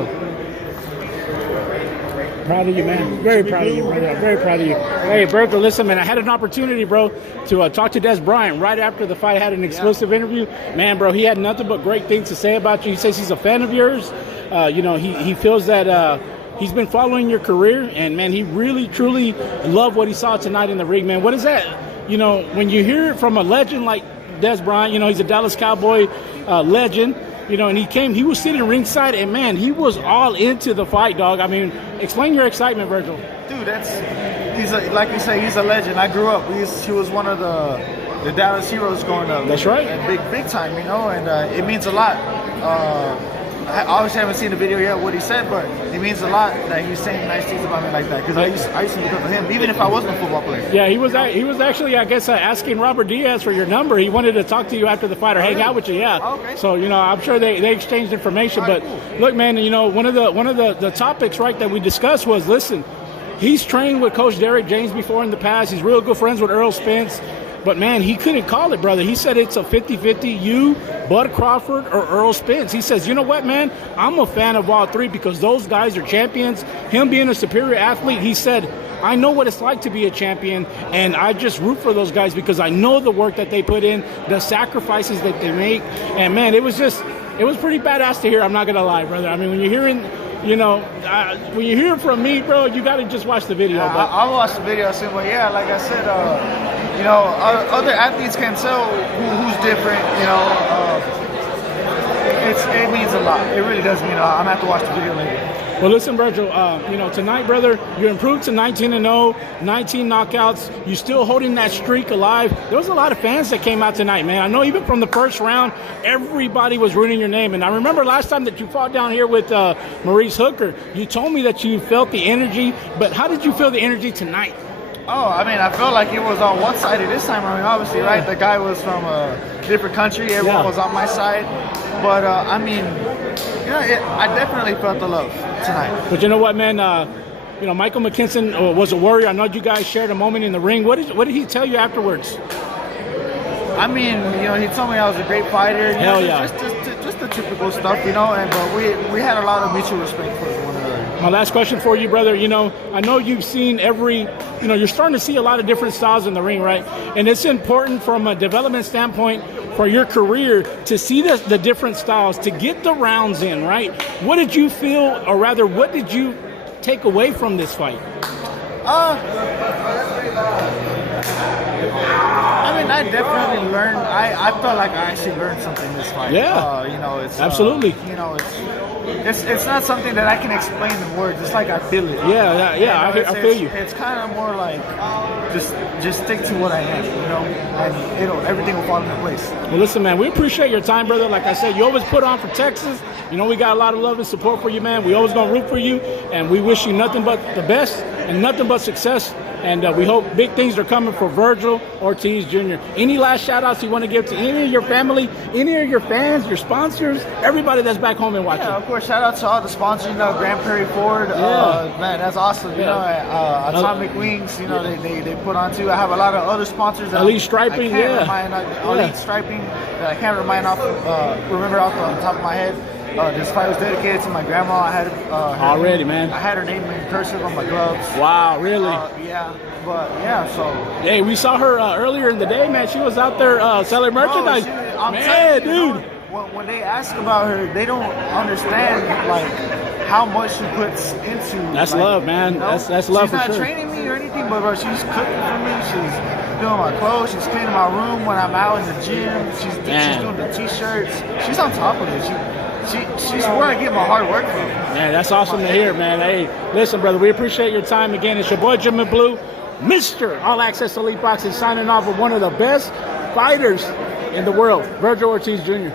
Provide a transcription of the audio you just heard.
awesome. Proud of you, man. Very proud of you, brother. Very proud of you. Hey, Vergil, listen, man, I had an opportunity, bro, to talk to Dez Bryant right after the fight. I had an exclusive interview. Man, bro, he had nothing but great things to say about you. He says he's a fan of yours. He feels that he's been following your career, and, man, he really, truly loved what he saw tonight in the ring, man. What is that? When you hear it from a legend like Dez Bryant, he's a Dallas Cowboy legend. And he was sitting ringside, and, man, he was all into the fight, dog. I mean, explain your excitement, Vergil. Dude, like you say, he's a legend. I grew up. He was one of the Dallas heroes growing up. That's right. Big time, and it means a lot. I obviously haven't seen the video yet, what he said, but it means a lot that he's saying nice things about me like that. Because I used to look up to him, even if I wasn't a football player. Yeah, he was actually, I guess, asking Robert Diaz for your number. He wanted to talk to you after the fight or hang out with you. Yeah. Oh, okay. So I'm sure they exchanged information. But cool. Look, man, one of the topics, right, that we discussed was, listen, he's trained with Coach Derrick James before in the past. He's real good friends with Errol Spence. But, man, he couldn't call it, brother. He said it's a 50-50, you, Bud Crawford, or Errol Spence. He says, you know what, man? I'm a fan of all three because those guys are champions. Him being a superior athlete, he said, I know what it's like to be a champion, and I just root for those guys because I know the work that they put in, the sacrifices that they make. And, man, it was pretty badass to hear. I'm not going to lie, brother. I mean, when you're hearing... when you hear from me, bro, you got to just watch the video. Yeah, I'll watch the video soon, but yeah, like I said, other athletes can tell who's different. It means a lot. It really does mean a lot. I'm gonna have to watch the video later. Well, listen, Vergil, tonight, brother, you improved to 19-0, 19 knockouts. You're still holding that streak alive. There was a lot of fans that came out tonight, man. I know even from the first round, everybody was rooting your name. And I remember last time that you fought down here with Maurice Hooker, you told me that you felt the energy. But how did you feel the energy tonight? Oh, I mean, I felt like it was on one side this time. I mean, obviously, right, the guy was from a different country. Everyone was on my side. But, I mean, I definitely felt the love tonight. But you know what, man? Michael Mckinson was a warrior. I know you guys shared a moment in the ring. What did he tell you afterwards? I mean, he told me I was a great fighter. Hell yeah. Just the typical stuff, but we had a lot of mutual respect for one another. My last question for you, brother. I know you've seen you're starting to see a lot of different styles in the ring, right? And it's important from a development standpoint for your career to see the different styles, to get the rounds in, right? What did you feel, or rather, what did you take away from this fight? I mean, I definitely learned. I felt like I actually learned something this fight. Yeah. It's absolutely. It's not something that I can explain in words. It's like I feel it. Yeah. I feel you. It's kind of more like just stick to what I am, and everything will fall into place. Well, listen, man, we appreciate your time, brother. Like I said, you always put on for Texas. We got a lot of love and support for you, man. We always gonna root for you, and we wish you nothing but the best and nothing but success. And we hope big things are coming for Vergil Ortiz Jr. Any last shout-outs you want to give to any of your family, any of your fans, your sponsors, everybody that's back home and watching? Yeah, of course. Shout-out to all the sponsors, Grand Prairie Ford. Man, that's awesome. Atomic Wings, they put on too. I have a lot of other sponsors. Elite Striping, Elite Striping that I can't remember off the top of my head. This fight was dedicated to my grandma. I had already, man. I had her name in cursive on my gloves. Wow, really? So. Hey, we saw her earlier in the day, man. She was out there selling merchandise. Dude. When they ask about her, they don't understand how much she puts into. That's love, man. That's love for sure. She's not training me or anything, but she's cooking for me. She's doing my clothes. She's cleaning my room when I'm out in the gym. She's doing the t-shirts. She's on top of it. She's where I get my hard work from. Man, that's awesome to hear, man. Hey, listen, brother, we appreciate your time again. It's your boy, Jim Blue, Mr. All Access Elite Boxing, signing off with one of the best fighters in the world, Vergil Ortiz Jr.